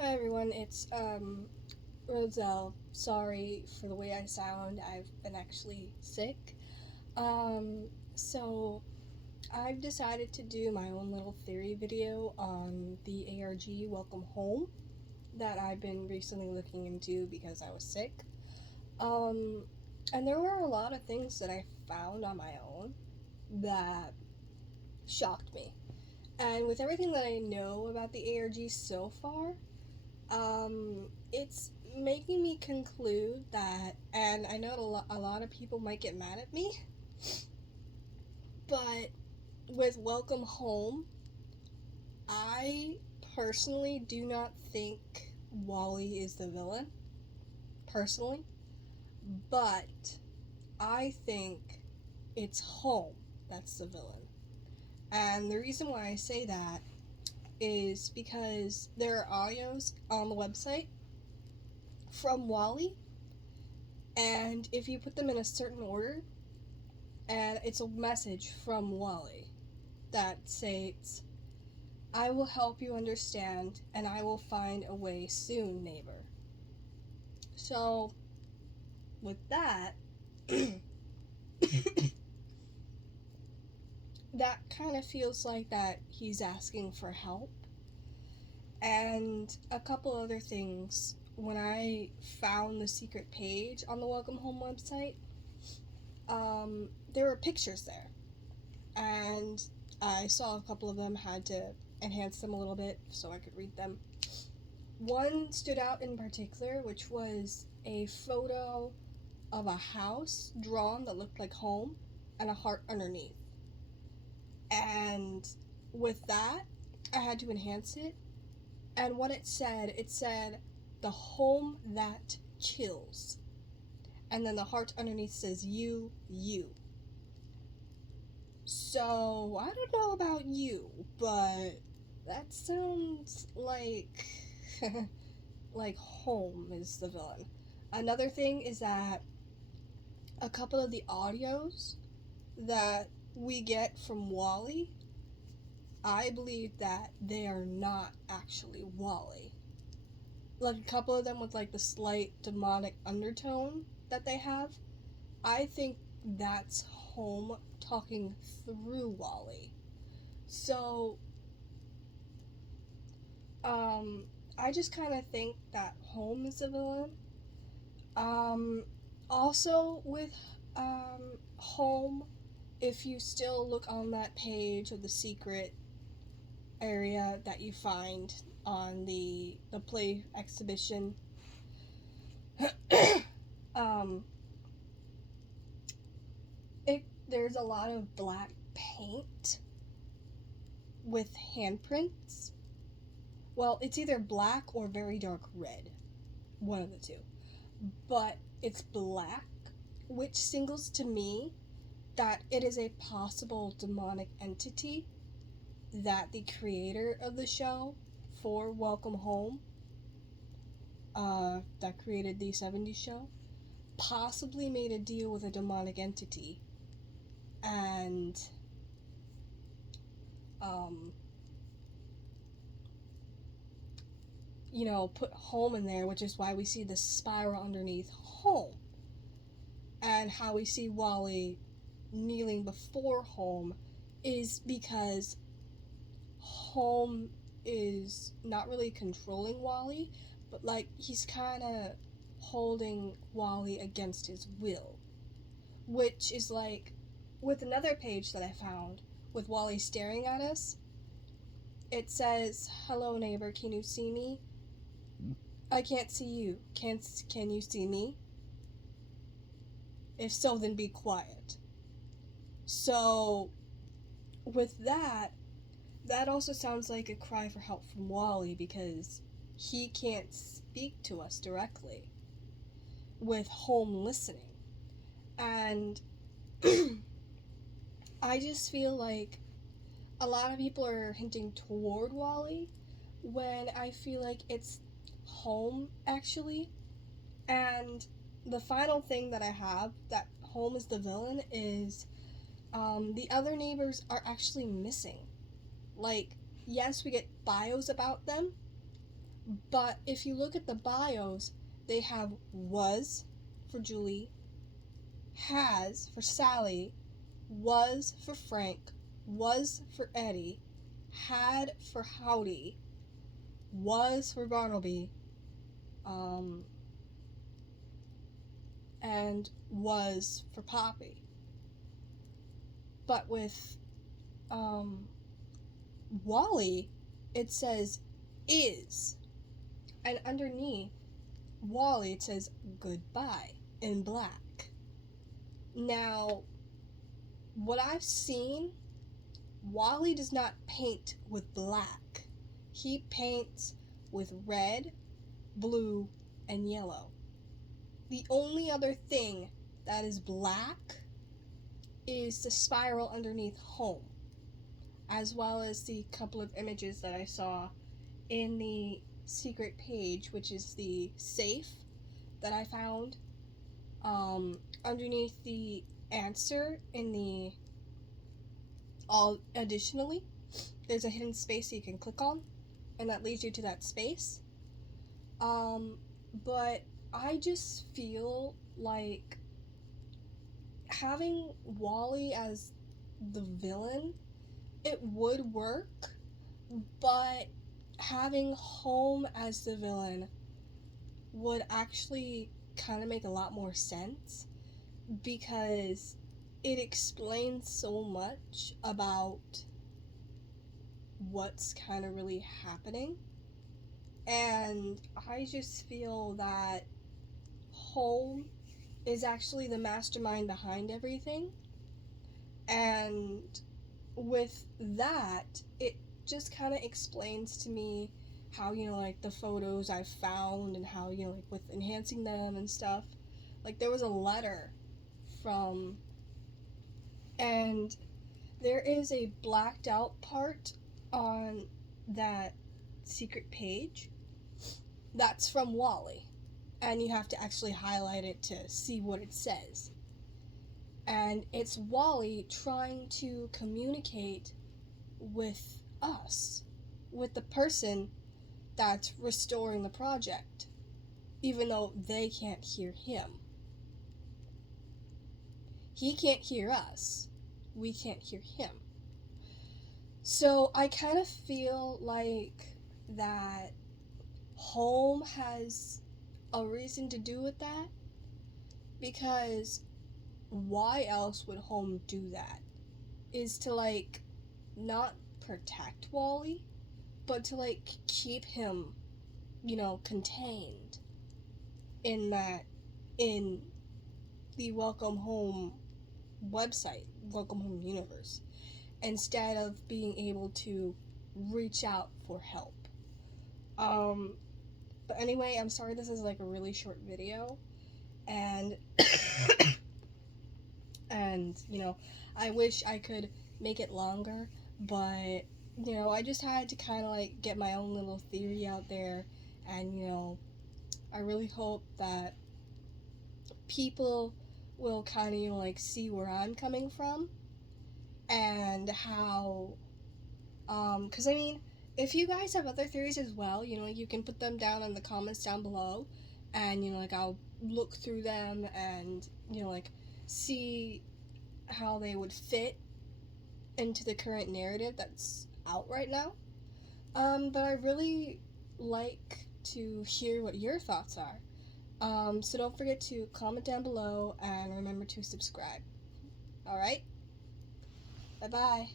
Hi everyone, it's Roselle. Sorry for the way I sound. I've been actually sick. So I've decided to do my own little theory video on the ARG Welcome Home that I've been recently looking into because I was sick. Um, and there were a lot of things that I found on my own that shocked me. And with everything that I know about the ARG so far, it's making me conclude that, and I know a lot of people might get mad at me, but with Welcome Home, I personally do not think Wally is the villain, personally, but I think it's Home that's the villain. And the reason why I say that is because there are audios on the website from Wally, and if you put them in a certain order, and it's a message from Wally that states, I will help you understand and I will find a way soon, neighbor. So, with that, that kind of feels like that he's asking for help. And a couple other things. When I found the secret page on the Welcome Home website, there were pictures there. And I saw a couple of them, had to enhance them a little bit so I could read them. One stood out in particular, which was a photo of a house drawn that looked like home and a heart underneath. And with that, I had to enhance it. And what it said, the home that kills. And then the heart underneath says, you. So, I don't know about you, but that sounds like like home is the villain. Another thing is that a couple of the audios that we get from Wally, I believe that they are not actually Wally. Like a couple of them with like the slight demonic undertone that they have, I think that's Home talking through Wally. So, um, I just kind of think that Home is the villain. Um, Also with Home, if you still look on that page of the secret area that you find on the play exhibition, um, there's a lot of black paint with handprints. Well, it's either black or very dark red, one of the two. But it's black, which signals to me that it is a possible demonic entity that the creator of the show for Welcome Home, that created the 70s show, possibly made a deal with a demonic entity and, um, put Home in there, which is why we see the spiral underneath Home. And how we see Wally kneeling before Home is because Home is not really controlling Wally, but like he's kind of holding Wally against his will. Which is like with another page that I found with Wally staring at us, it says, "Hello neighbor, can you see me? I can't see you. Can you see me? If so, then be quiet." So with that also sounds like a cry for help from Wally because he can't speak to us directly with Home listening. And I just feel like a lot of people are hinting toward Wally when I feel like it's Home actually. And the final thing that I have that Home is the villain is the other neighbors are actually missing. Like, yes, we get bios about them, But if you look at the bios, they have was for Julie, has for Sally, was for Frank, was for Eddie, had for Howdy, was for Bartleby, and was for Poppy. But with Wally, it says is. And underneath Wally, it says goodbye in black. Now, what I've seen, Wally does not paint with black. He paints with red, blue, and yellow. The only other thing that is black is the spiral underneath home, as well as the couple of images that I saw in the secret page, which is the safe that I found. Underneath the answer in the all additionally, there's a hidden space you can click on, and that leads you to that space. But I just feel like having Wally as the villain, it would work, but having Home as the villain would actually kind of make a lot more sense, because it explains so much about what's kind of really happening. And I just feel that Home is actually the mastermind behind everything. And with that, it just kind of explains to me how, like the photos I've found and how, like with enhancing them and stuff. Like there was a letter from, and there is a blacked out part on that secret page that's from Wally, and you have to actually highlight it to see what it says. And it's Wally trying to communicate with us, with the person that's restoring the project, even though they can't hear him. He can't hear us. We can't hear him. So I kind of feel like that Home has a reason to do with that, because why else would Home do that? Is to like not protect Wally, but to like keep him, contained in the Welcome Home website, Welcome Home universe, instead of being able to reach out for help. But anyway, I'm sorry this is like a really short video, and and I wish I could make it longer, but I just had to kind of like get my own little theory out there, and I really hope that people will kind of like see where I'm coming from, and how because I mean, if you guys have other theories as well, you can put them down in the comments down below, and like I'll look through them and like see how they would fit into the current narrative that's out right now. But I really like to hear what your thoughts are. So don't forget to comment down below and remember to subscribe. Alright? Bye-bye.